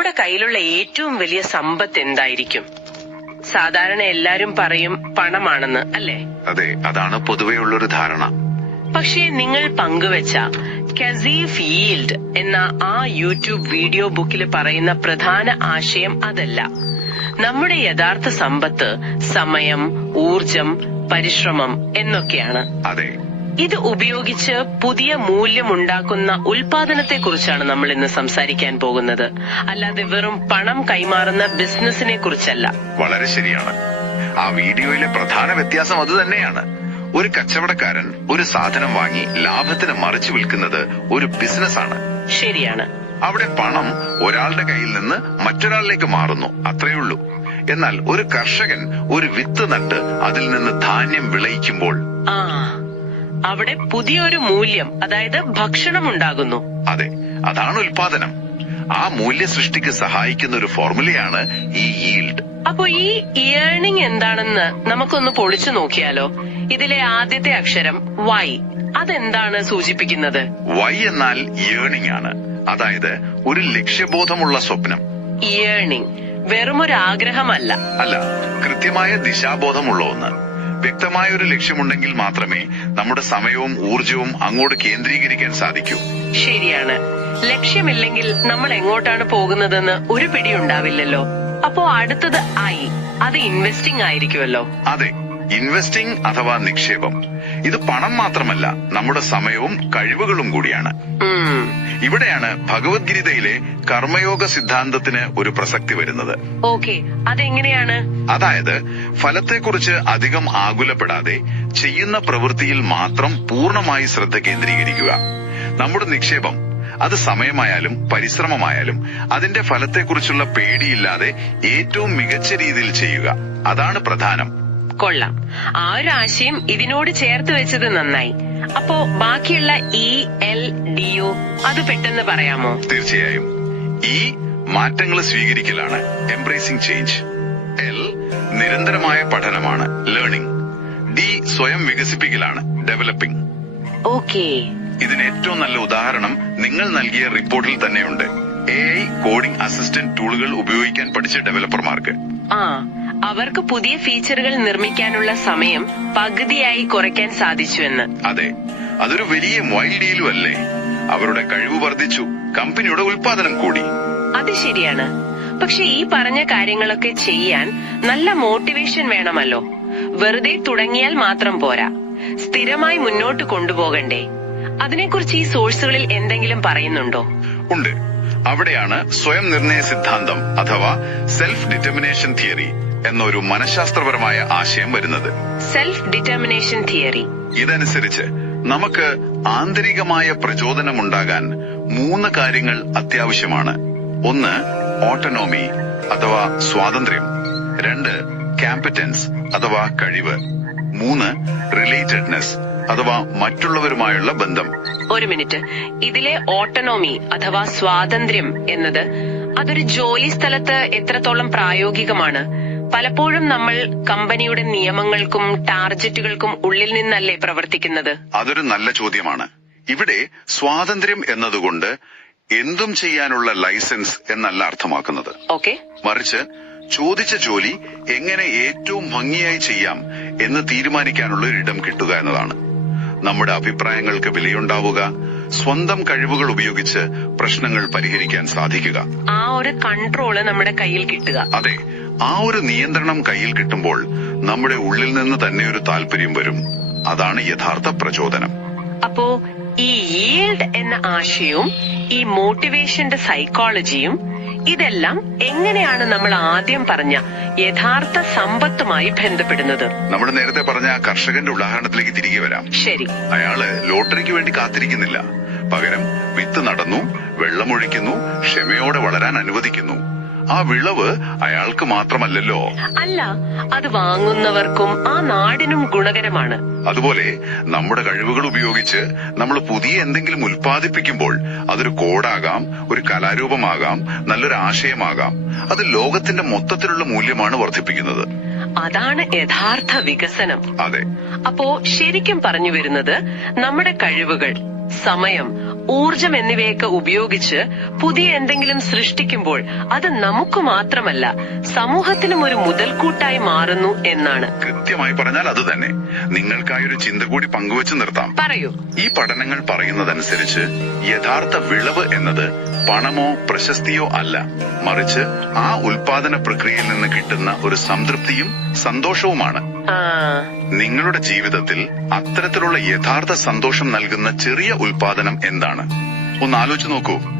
നമ്മുടെ കയ്യിലുള്ള ഏറ്റവും വലിയ സമ്പത്ത് എന്തായിരിക്കും? സാധാരണ എല്ലാരും പറയും പണമാണെന്ന് അല്ലേ? അതെ അതാണ് പൊതുവെയുള്ളൊരു ധാരണ. പക്ഷേ നിങ്ങൾ പങ്കുവച്ച കസീഫ് ഈൽഡ് എന്ന ആ യൂട്യൂബ് വീഡിയോ ബുക്കിൽ പറയുന്ന പ്രധാന ആശയം അതല്ല. നമ്മുടെ യഥാർത്ഥ സമ്പത്ത് സമയം ഊർജം പരിശ്രമം എന്നൊക്കെയാണ്. അതെ. ഇത് ഉപയോഗിച്ച് പുതിയ മൂല്യമുണ്ടാക്കുന്ന ഉൽപാദനത്തെക്കുറിച്ചാണ് നമ്മൾ ഇന്ന് സംസാരിക്കാൻ പോകുന്നത്. അല്ലാതെ വെറും പണം കൈമാറുന്ന ബിസിനസിനെ കുറിച്ചല്ല വളരെ ശരിയാണ്. ആ വീഡിയോയിലെ പ്രധാന വ്യത്യാസം അത് തന്നെയാണ്. ഒരു കച്ചവടക്കാരൻ ഒരു സാധനം വാങ്ങി ലാഭത്തിന് മറിച്ചു വിൽക്കുന്നത് ഒരു ബിസിനസ്സാണ്. ശരിയാണ്. അവിടെ പണം ഒരാളുടെ കയ്യിൽ നിന്ന് മറ്റൊരാളിലേക്ക് മാറുന്നു അത്രയുള്ളൂ എന്നാൽ ഒരു കർഷകൻ ഒരു വിത്ത് നട്ട് അതിൽ നിന്ന് ധാന്യം വിളയിക്കുമ്പോൾ ആ അവിടെ പുതിയൊരു മൂല്യം അതായത് ഭക്ഷണം ഉണ്ടാകുന്നു അതെ അതാണ് ഉൽപാദനം. ആ മൂല്യ സൃഷ്ടിക്ക് സഹായിക്കുന്ന ഒരു ഫോർമുലയാണ് ഈ ഈൽഡ് അപ്പൊ ഈ ഇയേണിംഗ് എന്താണെന്ന് നമുക്കൊന്ന് പൊളിച്ചു നോക്കിയാലോ? ഇതിലെ ആദ്യത്തെ അക്ഷരം വൈ അതെന്താണ് സൂചിപ്പിക്കുന്നത്? വൈ എന്നാൽ ഇയേണിംഗ് ആണ്. അതായത് ഒരു ലക്ഷ്യബോധമുള്ള സ്വപ്നം. ഇയേണിംഗ് വെറുമൊരു ആഗ്രഹമല്ല അല്ല കൃത്യമായ ദിശാബോധമുള്ള ഒന്ന്. വ്യക്തമായ ഒരു ലക്ഷ്യമുണ്ടെങ്കിൽ മാത്രമേ നമ്മുടെ സമയവും ഊർജവും അങ്ങോട്ട് കേന്ദ്രീകരിക്കാൻ സാധിക്കൂ. ശരിയാണ്. ലക്ഷ്യമില്ലെങ്കിൽ നമ്മൾ എങ്ങോട്ടാണ് പോകുന്നതെന്ന് ഒരു പിടി ഉണ്ടാവില്ലല്ലോ അപ്പോ അടുത്തത് ഐ അത് ഇൻവെസ്റ്റിംഗ് ആയിരിക്കുമല്ലോ. അതെ. ഇൻവെസ്റ്റിംഗ് അഥവാ നിക്ഷേപം. ഇത് പണം മാത്രമല്ല നമ്മുടെ സമയവും കഴിവുകളും കൂടിയാണ്. ഇവിടെയാണ് ഭഗവത്ഗീതയിലെ കർമ്മയോഗ സിദ്ധാന്തത്തിന് ഒരു പ്രസക്തി വരുന്നത്. ഓക്കെ അതെങ്ങനെയാണ്? അതായത് ഫലത്തെക്കുറിച്ച് അധികം ആകുലപ്പെടാതെ ചെയ്യുന്ന പ്രവൃത്തിയിൽ മാത്രം പൂർണമായി ശ്രദ്ധ കേന്ദ്രീകരിക്കുക. നമ്മുടെ നിക്ഷേപം അത് സമയമായാലും പരിശ്രമമായാലും അതിന്റെ ഫലത്തെക്കുറിച്ചുള്ള പേടിയില്ലാതെ ഏറ്റവും മികച്ച രീതിയിൽ ചെയ്യുക. അതാണ് പ്രധാനം. കൊള്ളാം. ആ ഒരു ആശയം ഇതിനോട് ചേർത്ത് വെച്ചത് നന്നായി. അപ്പോ ബാക്കിയുള്ള ഇ എൽ ഡി യു അത് പെട്ടെന്ന് പറയാമോ? തീർച്ചയായും. ഈ മാറ്റങ്ങൾ സ്വീകരിക്കലാണ്. എംബ്രേസിംഗ് ചേഞ്ച് എൽ നിരന്തരമായ പഠനമാണ്. ലേണിംഗ് ഡി സ്വയം വികസിപ്പിക്കലാണ്. Developing okay. ഇതിന് ഏറ്റവും നല്ല ഉദാഹരണം നിങ്ങൾ നൽകിയ റിപ്പോർട്ടിൽ തന്നെയുണ്ട്. എ ഐ കോഡിംഗ് അസിസ്റ്റന്റ് ടൂളുകൾ ഉപയോഗിക്കാൻ പഠിച്ച ഡെവലപ്പർമാർക്ക് ആ. അവർക്ക് പുതിയ ഫീച്ചറുകൾ നിർമ്മിക്കാനുള്ള സമയം പകുതിയായി കുറയ്ക്കാൻ സാധിച്ചു എന്ന് അതെ അതൊരു വലിയ മൈൽഡീലും അല്ലേ? അവരുടെ കഴിവ് വർദ്ധിച്ചു കമ്പനിയുടെ ഉൽപാദനം കൂടി. അത് ശരിയാണ്. പക്ഷെ ഈ പറഞ്ഞ കാര്യങ്ങളൊക്കെ ചെയ്യാൻ നല്ല മോട്ടിവേഷൻ വേണമല്ലോ. വെറുതെ തുടങ്ങിയാൽ മാത്രം പോരാ. സ്ഥിരമായി മുന്നോട്ട് കൊണ്ടുപോകണ്ടേ. അതിനെക്കുറിച്ച് ഈ സോഴ്സുകളിൽ എന്തെങ്കിലും പറയുന്നുണ്ടോ? ഉണ്ട്. അവിടെയാണ് സ്വയം നിർണയ സിദ്ധാന്തം അഥവാ സെൽഫ് ഡിറ്റർമിനേഷൻ തിയറി എന്നൊരു മനഃശാസ്ത്രപരമായ ആശയം വരുന്നത്. സെൽഫ് ഡിറ്റർമിനേഷൻ തിയറി ഇതനുസരിച്ച് നമുക്ക് ആന്തരികമായ പ്രചോദനമുണ്ടാകാൻ മൂന്ന് കാര്യങ്ങൾ അത്യാവശ്യമാണ്. ഒന്ന് ഓട്ടോണോമി അഥവാ സ്വാതന്ത്ര്യം. രണ്ട് ക്യാമ്പറ്റൻസ് അഥവാ കഴിവ്. മൂന്ന് റിലേറ്റഡ്നെസ് അഥവാ മറ്റുള്ളവരുമായുള്ള ബന്ധം. ഒരു മിനിറ്റ്. ഇതിലെ ഓട്ടോണോമി അഥവാ സ്വാതന്ത്ര്യം എന്നത് അതൊരു ജോലി സ്ഥലത്ത് എത്രത്തോളം പ്രായോഗികമാണ്? പലപ്പോഴും നമ്മൾ കമ്പനിയുടെ നിയമങ്ങൾക്കും ടാർജറ്റുകൾക്കും ഉള്ളിൽ നിന്നല്ലേ പ്രവർത്തിക്കുന്നത്? അതൊരു നല്ല ചോദ്യമാണ്. ഇവിടെ സ്വാതന്ത്ര്യം എന്നതുകൊണ്ട് എന്തും ചെയ്യാനുള്ള ലൈസൻസ് എന്നല്ല അർത്ഥമാക്കുന്നത്. ഓക്കെ. മറിച്ച് ചോദിച്ച ജോലി എങ്ങനെ ഏറ്റവും ഭംഗിയായി ചെയ്യാം എന്ന് തീരുമാനിക്കാനുള്ള ഒരിടം കിട്ടുക എന്നതാണ്. നമ്മുടെ അഭിപ്രായങ്ങൾക്ക് വിലയുണ്ടാവുക സ്വന്തം കഴിവുകൾ ഉപയോഗിച്ച് പ്രശ്നങ്ങൾ പരിഹരിക്കാൻ സാധിക്കുക. ആ ഒരു കൺട്രോൾ നമ്മുടെ കയ്യിൽ കിട്ടുക. അതെ. ആ ഒരു നിയന്ത്രണം കയ്യിൽ കിട്ടുമ്പോൾ നമ്മുടെ ഉള്ളിൽ നിന്ന് തന്നെ ഒരു താല്പര്യം വരും. അതാണ് യഥാർത്ഥ പ്രചോദനം. അപ്പോ ഈ ഈൽഡ് എന്ന ആശയവും ഈ മോട്ടിവേഷന്റെ സൈക്കോളജിയും ഇതെല്ലാം എങ്ങനെയാണ് നമ്മൾ ആദ്യം പറഞ്ഞ യഥാർത്ഥ സമ്പത്തുമായി ബന്ധപ്പെടുന്നത്? നമ്മൾ നേരത്തെ പറഞ്ഞ കർഷകന്റെ ഉദാഹരണത്തിലേക്ക് തിരികെ വരാം. ശരി. അയാൾ ലോട്ടറിക്ക് വേണ്ടി കാത്തിരിക്കുന്നില്ല. പകരം വിത്ത് നടന്നു വെള്ളമൊഴിക്കുന്നു ക്ഷമയോടെ വളരാൻ അനുവദിക്കുന്നു. ആ വിളവ് അയാൾക്ക് മാത്രമല്ലല്ലോ. അല്ല അത് വാങ്ങുന്നവർക്കും ആ നാടിനും ഗുണകരമാണ്. അതുപോലെ നമ്മുടെ കഴിവുകൾ ഉപയോഗിച്ച് നമ്മൾ പുതിയ എന്തെങ്കിലും ഉൽപ്പാദിപ്പിക്കുമ്പോൾ അതൊരു കോഡാകാം ഒരു കലാരൂപമാകാം നല്ലൊരു ആശയമാകാം. അത് ലോകത്തിന്റെ മൊത്തത്തിലുള്ള മൂല്യമാണ് വർദ്ധിപ്പിക്കുന്നത്. അതാണ് യഥാർത്ഥ വികസനം. അതെ. അപ്പോ ശരിക്കും പറഞ്ഞു വരുന്നത് നമ്മുടെ കഴിവുകൾ സമയം ഊർജം എന്നിവയൊക്കെ ഉപയോഗിച്ച് പുതിയ എന്തെങ്കിലും സൃഷ്ടിക്കുമ്പോൾ അത് നമുക്ക് മാത്രമല്ല സമൂഹത്തിനും ഒരു മുതൽക്കൂട്ടായി മാറുന്നു എന്നാണ്. കൃത്യമായി പറഞ്ഞാൽ അത് തന്നെ. നിങ്ങൾക്കായി ഒരു ചിന്ത കൂടി പങ്കുവച്ചു നിർത്താം. പറയൂ. ഈ പഠനങ്ങൾ പറയുന്നതനുസരിച്ച് യഥാർത്ഥ വിളവ് എന്നത് പണമോ പ്രശസ്തിയോ അല്ല. മറിച്ച് ആ ഉൽപാദന പ്രക്രിയയിൽ നിന്ന് കിട്ടുന്ന ഒരു സംതൃപ്തിയും സന്തോഷവുമാണ്. നിങ്ങളുടെ ജീവിതത്തിൽ അത്തരത്തിലുള്ള യഥാർത്ഥ സന്തോഷം നൽകുന്ന ചെറിയ ഉൽപാദനം എന്താണ്? ഒന്ന് ആലോചിച്ചു നോക്കൂ.